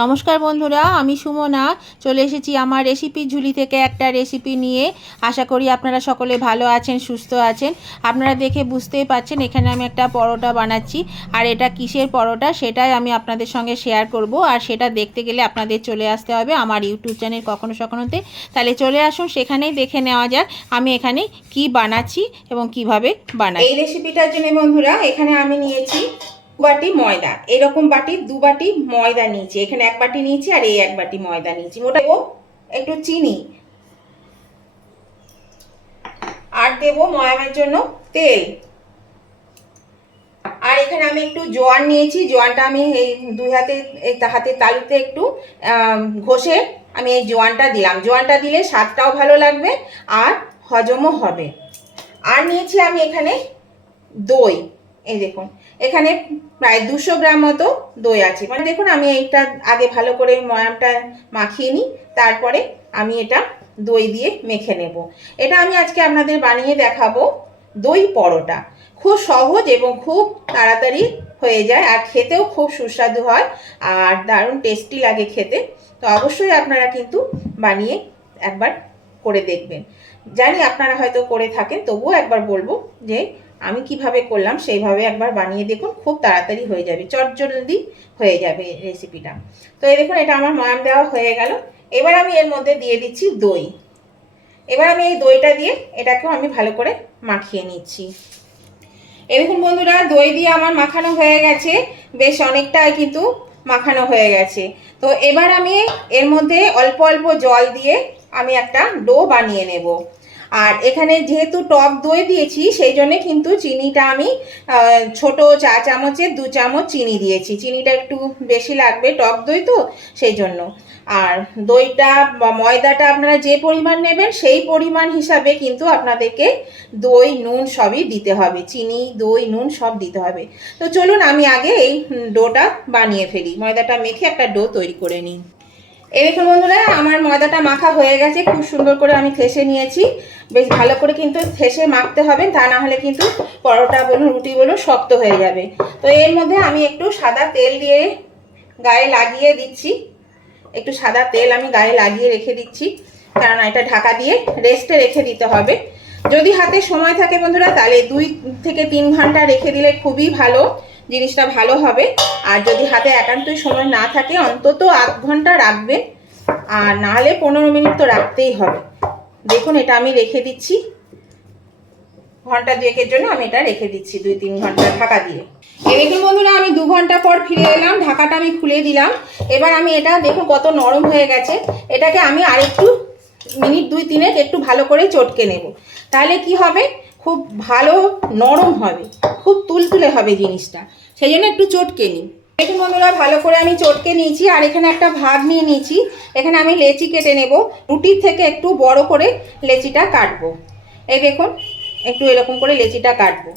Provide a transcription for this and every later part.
নমস্কার বন্ধুরা, আমি সুমনা। চলে এসেছি আমার রেসিপি ঝুলি থেকে একটা রেসিপি নিয়ে। আশা করি আপনারা সকলে ভালো আছেন, সুস্থ আছেন। আপনারা দেখে বুঝতেই পাচ্ছেন, এখানে আমি একটা পরোটা বানাচ্ছি। আর এটা কিসের পরোটা, সেটাই আমি আপনাদের সঙ্গে শেয়ার করব। আর সেটা দেখতে গেলে আপনাদের চলে আসতে হবে আমার ইউটিউব চ্যানেল কখনো কখনোতে তাহলে চলে আসুন, সেখানেই দেখে নেওয়া যাক আমি এখানে কি বানাচ্ছি এবং কীভাবে বানাই এই রেসিপিটার জন্য বন্ধুরা, এখানে আমি নিয়েছি বাটি ময়দা। এরকম বাটি, দু বাটি ময়দা নিয়েছি। এখানে এক বাটি নিয়েছি আর এই এক বাটি ময়দা নিয়েছি। মোটা দেবো একটু চিনি। আর দেবো ময়ামের জন্য তেল। আর এখানে আমি একটু জোয়ান নিয়েছি। জোয়ানটা আমি এই দুই হাতে হাতের তালুতে একটু ঘষে আমি এই জোয়ানটা দিলাম। জোয়ানটা দিলে স্বাদটাও ভালো লাগবে আর হজমও হবে। আর নিয়েছি আমি এখানে দই। এই দেখুন এখানে প্রায় দুশো গ্রাম মতো দই আছে। মানে দেখুন, আমি এইটা আগে ভালো করে ময়ামটা মাখিয়ে নিই, তারপরে আমি এটা দই দিয়ে মেখে নেব। এটা আমি আজকে আপনাদের বানিয়ে দেখাবো দই পরোটা। খুব সহজ এবং খুব তাড়াতাড়ি হয়ে যায়, আর খেতেও খুব সুস্বাদু হয় আর দারুণ টেস্টি লাগে খেতে। তো অবশ্যই আপনারা কিন্তু বানিয়ে একবার করে দেখবেন। জানি আপনারা হয়তো করে থাকেন, তবুও একবার বলব যে আমি কীভাবে করলাম সেইভাবে একবার বানিয়ে দেখুন, খুব তাড়াতাড়ি হয়ে যাবে চটজলদি হয়ে যাবে রেসিপিটা তো এই দেখুন, এটা আমার ময়াম দেওয়া হয়ে গেল। এবার আমি এর মধ্যে দিয়ে দিচ্ছি দই। এবার আমি এই দইটা দিয়ে এটাকেও আমি ভালো করে মাখিয়ে নিচ্ছি। এই দেখুন বন্ধুরা, দই দিয়ে আমার মাখানো হয়ে গেছে। বেশ অনেকটাই কিন্তু মাখানো হয়ে গেছে। তো এবার আমি এর মধ্যে অল্প অল্প জল দিয়ে আমি একটা ডো বানিয়ে নেব। আর এখানে যেহেতু টক দই দিয়েছি, সেই জন্যে কিন্তু চিনিটা আমি ছোট চা চামচের দু চামচ চিনি দিয়েছি। চিনিটা একটু বেশি লাগবে টক দই তো, সেই জন্য। আর দইটা বা ময়দাটা আপনারা যে পরিমাণ নেবেন, সেই পরিমাণ হিসাবে কিন্তু আপনাদেরকে দই, নুন সবই দিতে হবে। চিনি, দই, নুন সব দিতে হবে। তো চলুন আমি আগে এই ডোটা বানিয়ে ফেলি। ময়দাটা মেখে একটা ডো তৈরি করে নিই। এই বন্ধুরা, আমার ময়দাটা মাখা হয়ে গেছে, খুব সুন্দর করে আমি থেসে নিয়েছি। বেশ ভালো করে কিন্তু থেসে মাখতে হবে, তা না হলে কিন্তু পরোটা বলুন, রুটি বলুন, শক্ত হয়ে যাবে। তো এর মধ্যে আমি একটু সাদা তেল দিয়ে গায়ে লাগিয়ে দিচ্ছি। একটু সাদা তেল আমি গায়ে লাগিয়ে রেখে দিচ্ছি, কারণ এটা ঢাকা দিয়ে রেস্টে রেখে দিতে হবে। যদি হাতে সময় থাকে বন্ধুরা, তাহলে দুই থেকে তিন ঘণ্টা রেখে দিলে খুবই ভালো, জিনিসটা ভালো হবে। আর যদি হাতে একান্তই সময় না থাকে, অন্তত আধ ঘণ্টা রাখবেন আর নাহলে পনেরো মিনিট তো রাখতেই হবে। দেখুন, এটা আমি রেখে দিচ্ছি। ঘণ্টা দুয়েকের জন্য আমি এটা রেখে দিচ্ছি, দুই তিন ঘণ্টা ঢাকা দিয়ে। এই দেখুন বন্ধুরা, আমি দু ঘণ্টা পর ফিরে এলাম, ঢাকাটা আমি খুলে দিলাম। এবার আমি এটা দেখুন কত নরম হয়ে গেছে। এটাকে আমি আরেকটু মিনিট দুই তিনেক একটু ভালো করে চটকে নেব। তাহলে কি হবে? খুব ভালো নরম হবে। খুব তুলতুলে হবে জিনিসটা। সেই জন্য একটু চটকে নিই। দেখুন বন্ধুরা, ভালো করে আমি চটকে নিয়েছি আর এখানে একটা ভাগ নিয়ে নিয়েছি। এখানে আমি লেচি কেটে নেব। রুটির থেকে একটু বড় করে লেচিটা কাটবো। এই দেখুন, একটু এরকম করে লেচিটা কাটবো।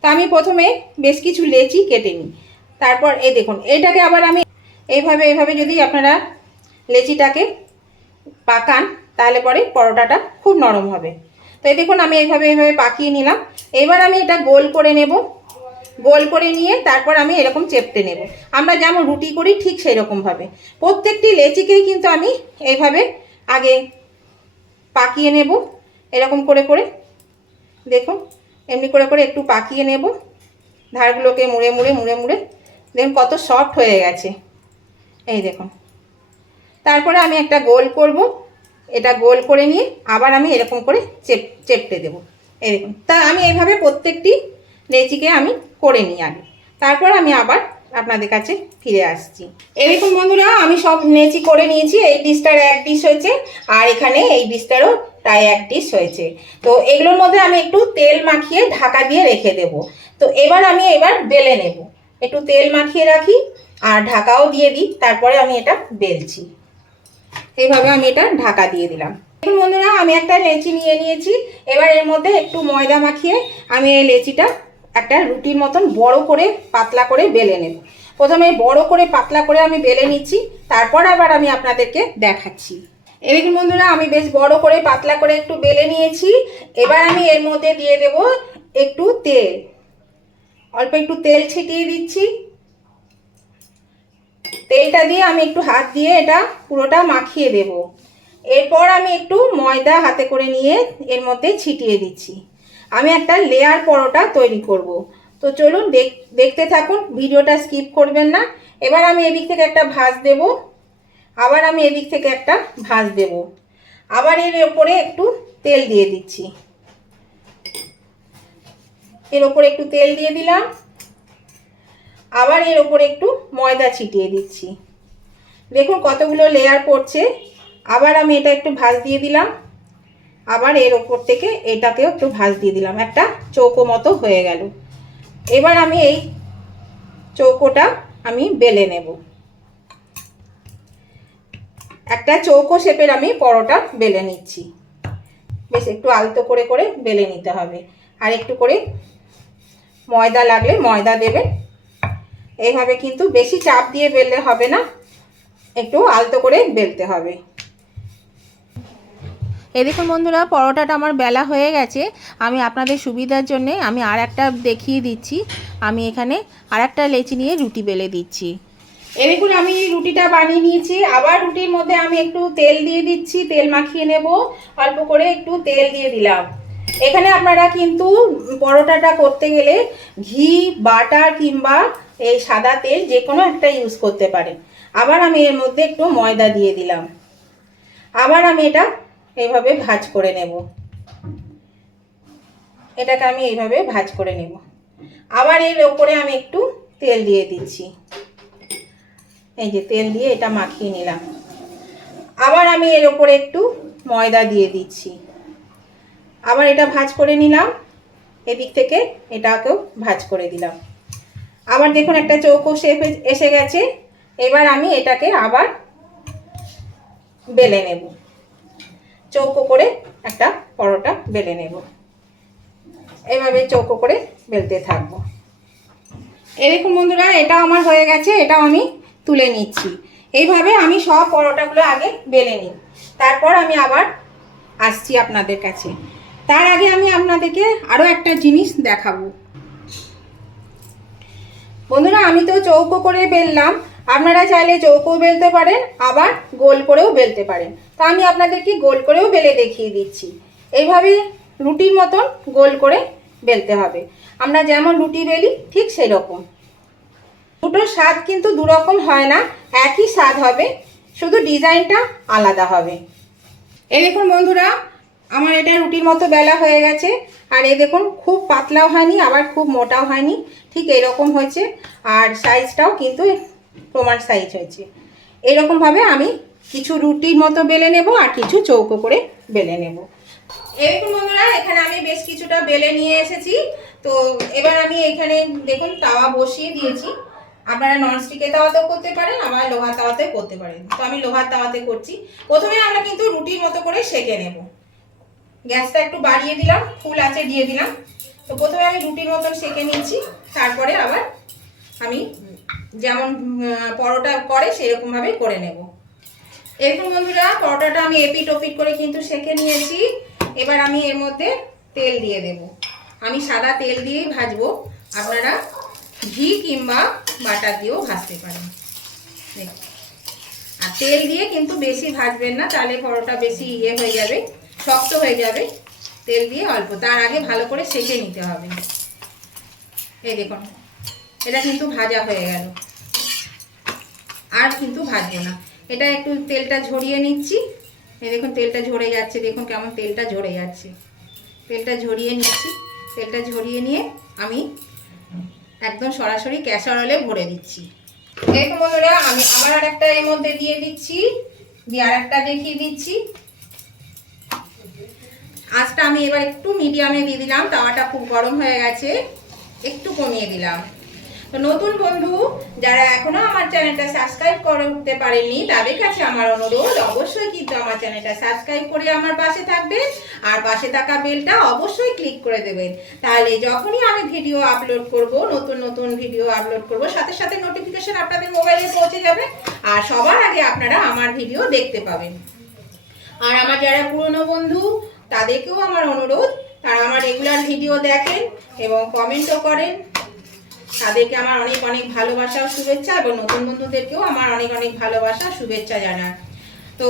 তা আমি প্রথমে বেশ কিছু লেচি কেটে নিই। তারপর এই দেখুন, এটাকে আবার আমি এইভাবে এইভাবে যদি আপনারা লেচিটাকে পাকান, তাহলে পরে পরোটাটা খুব নরম হবে। তো এই দেখুন, আমি এইভাবে এইভাবে পাকিয়ে নিলাম। এবার আমি এটা গোল করে নেব। গোল করে নিয়ে তারপর আমি এরকম চেপটে নেব। আমরা যেমন রুটি করি ঠিক সেই রকমভাবে প্রত্যেকটি লেচিকেই কিন্তু আমি এইভাবে আগে পাকিয়ে নেব, এরকম করে করে। দেখুন, এমনি করে করে একটু পাকিয়ে নেব। ধারগুলোকে মুড়ে মুড়ে মুড়ে মুড়ে। দেখুন কত সফট হয়ে গেছে। এই দেখুন। তারপরে আমি একটা গোল করব। এটা গোল করে নিয়ে আবার আমি এরকম করে চেপ চেপটে দেবো। এই দেখুন। তা আমি এইভাবে প্রত্যেকটি লেচিকে আমি করে নিই আগে। তারপর আমি আবার আপনাদের কাছে ফিরে আসছি। দেখুন বন্ধুরা, আমি সব নেচি করে নিয়েছি। এই ডিশটার এক ডিশ হয়েছে, আর এখানে এই ডিশটারও প্রায় এক ডিশ হয়েছে। তো এগুলোর মধ্যে আমি একটু তেল মাখিয়ে ঢাকা দিয়ে রেখে দেব। তো এবার আমি এবার বেলে নেব। একটু তেল মাখিয়ে রাখি, আর ঢাকাও দিয়ে দিই। তারপরে আমি এটা বেলছি। এইভাবে আমি এটা ঢাকা দিয়ে দিলাম। বন্ধুরা, আমি একটা লেচি নিয়ে নিয়েছি। এবার এর মধ্যে একটু ময়দা মাখিয়ে আমি এই লেচিটা একটা রুটির মতন বড় করে পাতলা করে বেলে নেব। প্রথমে বড় করে পাতলা করে আমি বেলে নিচ্ছি, তারপর আবার আমি আপনাদেরকে দেখাচ্ছি। দেখুন বন্ধুরা, আমি বেশ বড় করে পাতলা করে একটু বেলে নিয়েছি। এবার আমি এর মধ্যে দিয়ে দেব একটু তেল। অল্প একটু তেল ছিটিয়ে দিচ্ছি। তেলটা দিয়ে আমি একটু হাত দিয়ে এটা পুরোটা মাখিয়ে দেব। এরপর আমি একটু ময়দা হাতে করে নিয়ে এর মধ্যে ছিটিয়ে দিচ্ছি। আমি একটা লেয়ার পরোটা তৈরি করব। তো চলুন দেখ, দেখতে থাকুন, ভিডিওটা স্কিপ করবেন না। এবার আমি এদিক থেকে একটা ভাজ দেব। আবার আমি এদিক থেকে একটা ভাজ দেব। আবার এর ওপরে একটু তেল দিয়ে দিচ্ছি। এর ওপরে একটু তেল দিয়ে দিলাম। আবার এর ওপরে একটু ময়দা ছিটিয়ে দিচ্ছি। দেখুন কতগুলো লেয়ার পড়ছে। আবার আমি এটা একটু ভাজ দিয়ে দিলাম। আবার এর ওপর থেকে এটাকেও একটু ভাজ দিয়ে দিলাম। একটা চৌকো মতো হয়ে গেল। এবার আমি এই চৌকোটা আমি বেলে নেব। একটা চৌকো শেপের আমি পরোটা বেলে নিচ্ছি। বেশ, একটু আলতো করে করে বেলে নিতে হবে। আর একটু করে ময়দা লাগলে ময়দা দেবেন এইভাবে কিন্তু বেশি চাপ দিয়ে বেললে হবে না। একটু আলতো করে বেলতে হবে। এই দেখুন বন্ধুরা, পরোটাটা আমার বেলা হয়ে গেছে। আমি আপনাদের সুবিধার জন্যে আমি আর একটা দেখিয়ে দিচ্ছি। আমি এখানে আর একটা লেচি নিয়ে রুটি বেলে দিচ্ছি। এ দেখুন, আমি রুটিটা বানিয়ে নিয়েছি। আবার রুটির মধ্যে আমি একটু তেল দিয়ে দিচ্ছি। তেল মাখিয়ে নেব। অল্প করে একটু তেল দিয়ে দিলাম। এখানে আপনারা কিন্তু পরোটাটা করতে গেলে ঘি, বাটার কিংবা এই সাদা তেল যে কোনো একটা ইউজ করতে পারেন। আবার আমি এর মধ্যে একটু ময়দা দিয়ে দিলাম। আবার আমি এটা এইভাবে ভাজ করে নেব। এটাকে আমি এইভাবে ভাজ করে নেব। আবার এর ওপরে আমি একটু তেল দিয়ে দিচ্ছি। এই যে তেল দিয়ে এটা মাখিয়ে নিলাম। আবার আমি এর ওপরে একটু ময়দা দিয়ে দিচ্ছি। আবার এটা ভাজ করে নিলাম। এদিক থেকে এটাকেও ভাজ করে দিলাম। আবার দেখুন একটা চৌকো শেপ এসে গেছে। এবার আমি এটাকে আবার বেলে নেব। চৌকো করে একটা পরোটা বেলে নেব। এভাবে চৌকো করে বেলতে থাকব। এরকম বন্ধুরা, এটা আমার হয়ে গেছে, এটাও আমি তুলে নিচ্ছি। এইভাবে আমি সব পরোটাগুলো আগে বেলে নিই। তারপর আমি আবার আসছি আপনাদের কাছে। তার আগে আমি আপনাদেরকে আরও একটা জিনিস দেখাবো। বন্ধুরা, আমি তো চৌকো করে বেললাম। আপনারা চাইলে চৌকো বেলতে পারেন, আবার গোল করেও বেলতে পারেন। তো আমি আপনাদেরকে গোল করেও বেলে দেখিয়ে দিচ্ছি। এইভাবে রুটির মতন গোল করে বেলতে হবে। আমরা যেমন রুটি বেলি, ঠিক সেই রকম দুটোর স্বাদ কিন্তু দুরকম হয় না, একই স্বাদ হবে, শুধু ডিজাইনটা আলাদা হবে। এই দেখুন বন্ধুরা, আমার এটা রুটির মতো বেলা হয়ে গেছে, আর এই দেখুন খুব পাতলাও হয়নি, আবার খুব মোটাও হয়নি, ঠিক এরকম হয়েছে, আর সাইজটাও কিন্তু প্রমাণ সাইজ হয়েছে। এরকমভাবে আমি কিছু রুটির মতো বেলে নেব আর কিছু চৌকো করে বেলে নেব। এরকম বন্ধুরা, এখানে আমি বেশ কিছুটা বেলে নিয়ে এসেছি। তো এবার আমি এখানে দেখুন, তাওয়া বসিয়ে দিয়েছি। আপনারা ননস্টিকের তাওয়াতেও করতে পারেন, আবার লোহার তাওয়াতেও করতে পারেন। তো আমি লোহার তাওয়াতে করছি। প্রথমে আমরা কিন্তু রুটির মতো করে সেঁকে নেব। গ্যাসটা একটু বাড়িয়ে দিলাম, ফুল আছে দিয়ে দিলাম। তো প্রথমে আমি রুটির মতন সেঁকে নিচ্ছি তারপরে আবার আমি যেমন পরোটা করে সেরকমভাবে করে নেব। এরকম বন্ধুরা, পরোটাটা আমি এপিট ওপিট করে কিন্তু সেঁকে নিয়েছি। এবার আমি এর মধ্যে তেল দিয়ে দেব। আমি সাদা তেল দিয়েই ভাজবো। আপনারা ঘি কিংবা বাটার দিয়েও ভাজতে পারেন। আর তেল দিয়ে কিন্তু বেশি ভাজবেন না, তাহলে পরোটা বেশি ইয়ে হয়ে যাবে, শক্ত হয়ে যাবে। তেল দিয়ে অল্প। তার আগে ভালো করে সেঁকে নিতে হবে। এই দেখুন, এটা কিন্তু ভাজা হয়ে গেল। আর কিন্তু ভাজবো না। এটা একটু তেলটা ঝরিয়ে নিচ্ছি। এই দেখুন, তেলটা ঝরে যাচ্ছে, দেখুন কেমন তেলটা ঝরে যাচ্ছে। তেলটা ঝরিয়ে নিচ্ছি, তেলটা ঝরিয়ে নিয়ে আমি একদম সরাসরি ক্যাসারলে ভরে দিচ্ছি। দেখুন বন্ধুরা, আমি আবার আর একটা এর মধ্যে দিয়ে দিচ্ছি, দিয়ে আর একটা দেখিয়ে দিচ্ছি। আঁচটা আমি এবার একটু মিডিয়ামে দিয়ে দিলাম, তাওয়াটা খুব গরম হয়ে গেছে, একটু কমিয়ে দিলাম। তো নতুন বন্ধু, যারা এখনও আমার চ্যানেলটা সাবস্ক্রাইব করতে পারেননি, তাদের কাছে আমার অনুরোধ, অবশ্যই কিন্তু আমার চ্যানেলটা সাবস্ক্রাইব করে আমার পাশে থাকবেন আর পাশে থাকা বেলটা অবশ্যই ক্লিক করে দেবেন। তাহলে যখনই আমি ভিডিও আপলোড করব, নতুন নতুন ভিডিও আপলোড করব, সাথে সাথে নোটিফিকেশন আপনাদের মোবাইলে পৌঁছে যাবে আর সবার আগে আপনারা আমার ভিডিও দেখতে পাবেন। আর আমার যারা পুরনো বন্ধু, তাদেরকেও আমার অনুরোধ, তারা আমার রেগুলার ভিডিও দেখেন এবং কমেন্টও করেন। তাদেরকে আমার অনেক অনেক ভালোবাসা ও শুভেচ্ছা এবং নতুন বন্ধুদেরকেও আমার অনেক অনেক ভালোবাসা শুভেচ্ছা জানা তো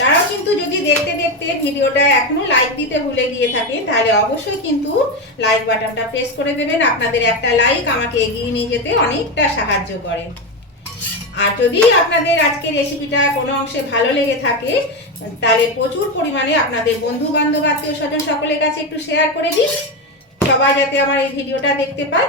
তারাও কিন্তু যদি দেখতে দেখতে ভিডিওটা এখনও লাইক দিতে ভুলে গিয়ে থাকে, তাহলে অবশ্যই কিন্তু লাইক বাটনটা প্রেস করে দেবেন। আপনাদের একটা লাইক আমাকে এগিয়ে নিয়ে যেতে অনেকটা সাহায্য করে। আর যদি আপনাদের আজকের রেসিপিটা কোনো অংশে ভালো লেগে থাকে, তাহলে প্রচুর পরিমাণে আপনাদের বন্ধু বান্ধব আত্মীয় স্বজন সকলের কাছে একটু শেয়ার করে দিন। সবাই যাতে আমার এই ভিডিওটা দেখতে পায়।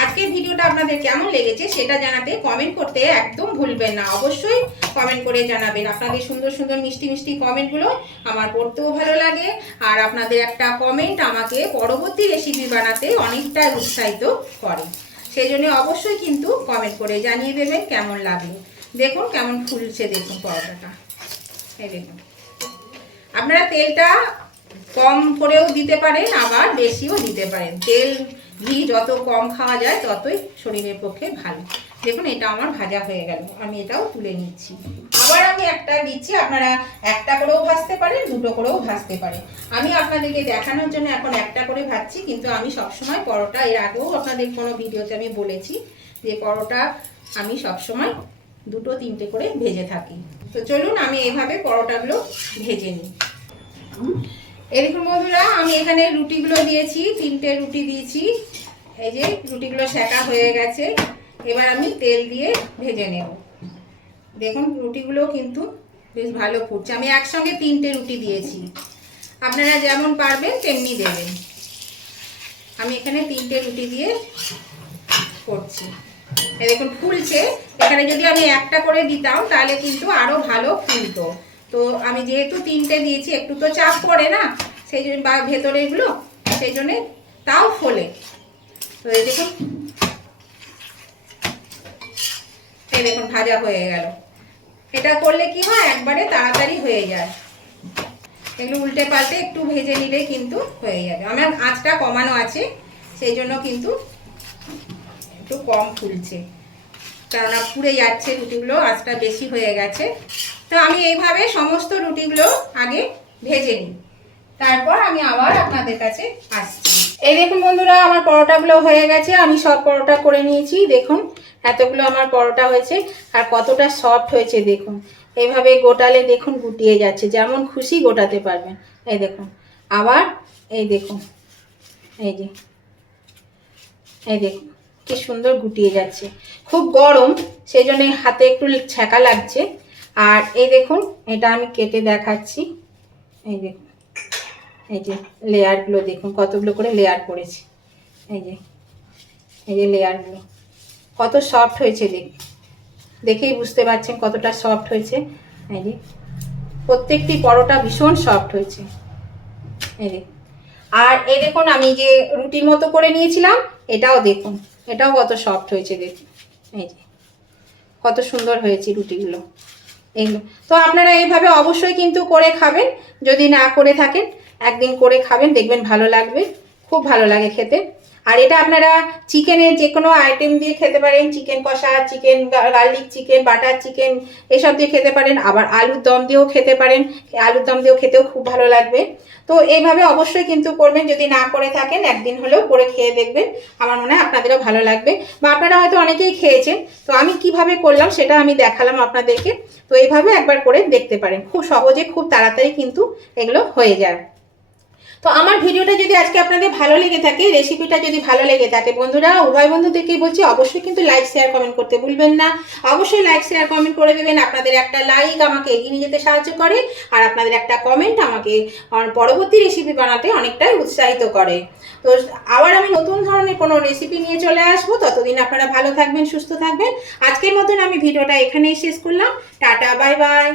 আজকের ভিডিওটা আপনাদের কেমন লেগেছে সেটা জানাতে কমেন্ট করতে একদম ভুলবেন না। অবশ্যই কমেন্ট করে জানাবেন। আপনাদের সুন্দর সুন্দর, মিষ্টি মিষ্টি কমেন্টগুলো আমার পড়তেও ভালো লাগে। আর আপনাদের একটা কমেন্ট আমাকে পরবর্তী রেসিপি বানাতে অনেকটা উৎসাহিত করে। সেই জন্য অবশ্যই কিন্তু কমেন্ট করে জানিয়ে দেবেন কেমন লাগল দেখুন কেমন ফুলছে দেখুন পরোটাটা। এই দেখুন। আপনারা তেলটা কম করেও দিতে পারেন আবার বেশিও দিতে পারেন তেল, ঘি যত কম খাওয়া যায়, ততই শরীরের পক্ষে ভালো। দেখুন, এটা আমার ভাজা হয়ে গেল। আমি এটাও তুলে নিচ্ছি। আবার আমি একটা দিচ্ছি, আপনারা একটা করেও ভাজতে পারেন, দুটো করেও ভাজতে পারেন। আমি আপনাদেরকে দেখানোর জন্য এখন একটা করে ভাজছি, কিন্তু আমি সবসময় পরোটা, এর আগেও আপনাদের কোনো ভিডিওতে আমি বলেছি যে পরোটা আমি সবসময় দুটো, তিনটে করে ভেজে থাকি। তো চলুন, আমি এইভাবে পরোটাগুলো ভেজে নিই। দেখুন বন্ধুরা, আমি এখানে রুটিগুলো দিয়েছি, তিনটে রুটি দিয়েছি। এই যে, রুটিগুলো সেকা হয়ে গেছে। এবার আমি তেল দিয়ে ভেজে নেব। দেখুন, রুটিগুলো কিন্তু বেশ ভালো ফুটছে। আমি একসঙ্গে তিনটে রুটি দিয়েছি। আপনারা যেমন পারবেন, তেমনি দেবেন। আমি এখানে তিনটে রুটি দিয়ে করছি। দেখুন, ফুলছে। এখানে যদি আমি একটা করে দিতাম, তাহলে কিন্তু আরও ভালো ফুলতো। তো আমি যেহেতু তিনটে দিয়েছি, একটু তো চাপ পড়ে না, সেই জন্য বা ভেতরে এগুলো, সেই জন্যে তাও ফোলে। তো এই দেখুন। এই দেখুন, ভাজা হয়ে গেল। এটা করলে কি হয়? একবারে তাড়াতাড়ি হয়ে যায়। এগুলো উল্টে পাল্টে একটু ভেজে নিলে কিন্তু হয়ে যাবে। আমার আঁচটা কমানো আছে, সেই জন্য কিন্তু একটু কম ফুলছে। কেননা পুড়ে যাচ্ছে রুটিগুলো আঁচটা বেশি হয়ে গেছে। তো আমি এইভাবে সমস্ত রুটিগুলো আগে ভেজে নিই। তারপর আমি আবার আপনাদের কাছে আসছি। এই দেখুন বন্ধুরা, আমার পরোটাগুলো হয়ে গেছে। আমি সব পরোটা করে নিয়েছি। দেখুন, এতগুলো আমার পরোটা হয়েছে আর কতটা সফট হয়েছে, দেখুন। এইভাবে গোটালে দেখুন গুটিয়ে যাচ্ছে। যেমন খুশি গোটাতে পারবেন। এই দেখুন, আবার এই দেখুন, এই যে, এই দেখুন, কি সুন্দর গুটিয়ে যাচ্ছে। খুব গরম, সেই জন্য হাতে একটু ছ্যাঁকা লাগছে। আর এই দেখুন, এটা আমি কেটে দেখাচ্ছি। এই দেখুন এই যে লেয়ারগুলো দেখুন, কতগুলো করে লেয়ার পড়েছে এই যে এই যে লেয়ারগুলো। কত সফট হয়েছে দেখ, দেখেই বুঝতে পারছেন কতটা সফট হয়েছে। এই যে, প্রত্যেকটি পরোটা ভীষণ সফট হয়েছে। এই দেখুন আর এই দেখুন, আমি যে রুটির মতো করে নিয়েছিলাম, এটাও দেখুন, এটাও কত সফট হয়েছে দেখুন এই যে, কত সুন্দর হয়েছে রুটিগুলো। এগুলো। তো আপনারা এইভাবে অবশ্যই কিন্তু করে খাবেন। যদি না করে থাকেন, একদিন করে খাবেন, দেখবেন ভালো লাগবে। খুব ভালো লাগে খেতে। আর এটা আপনারা চিকেনের যে কোনো আইটেম দিয়ে খেতে পারেন চিকেন কষা chicken garlic chicken butter chicken এসব দিয়ে খেতে পারেন, আবার আলুর দম দিয়েও খেতে পারেন। আলুর দম দিয়েও খেতেও খুব ভালো লাগবে। তো এইভাবে অবশ্যই কিন্তু করবেন, যদি না করে থাকেন একদিন হলেও করে খেয়ে দেখবেন। আমার মনে হয় আপনাদেরও ভালো লাগবে। বা আপনারা হয়তো অনেকেই খেয়েছেন, তো আমি কীভাবে করলাম সেটা আমি দেখালাম আপনাদেরকে। তো এইভাবে একবার করে দেখতে পারেন। খুব সহজে, খুব তাড়াতাড়ি কিন্তু এগুলো হয়ে যায়। তো আমার ভিডিওটা যদি আজকে আপনাদের ভালো লেগে থাকে রেসিপিটা যদি ভালো লেগে থাকে, বন্ধুরা, উভয় বন্ধুদেরকেই বলছি, অবশ্যই কিন্তু লাইক শেয়ার কমেন্ট করতে ভুলবেন না। অবশ্যই লাইক শেয়ার কমেন্ট করে দেবেন। আপনাদের একটা লাইক আমাকে এগিয়ে নিয়ে যেতে সাহায্য করে, আর আপনাদের একটা কমেন্ট আমাকে পরবর্তী রেসিপি বানাতে অনেকটাই উৎসাহিত করে। তো আবার আমি নতুন ধরনের কোনো রেসিপি নিয়ে চলে আসব। ততদিন আপনারা ভালো থাকবেন, সুস্থ থাকবেন। আজকের মতন আমি ভিডিওটা এখানেই শেষ করলাম। Tata bye bye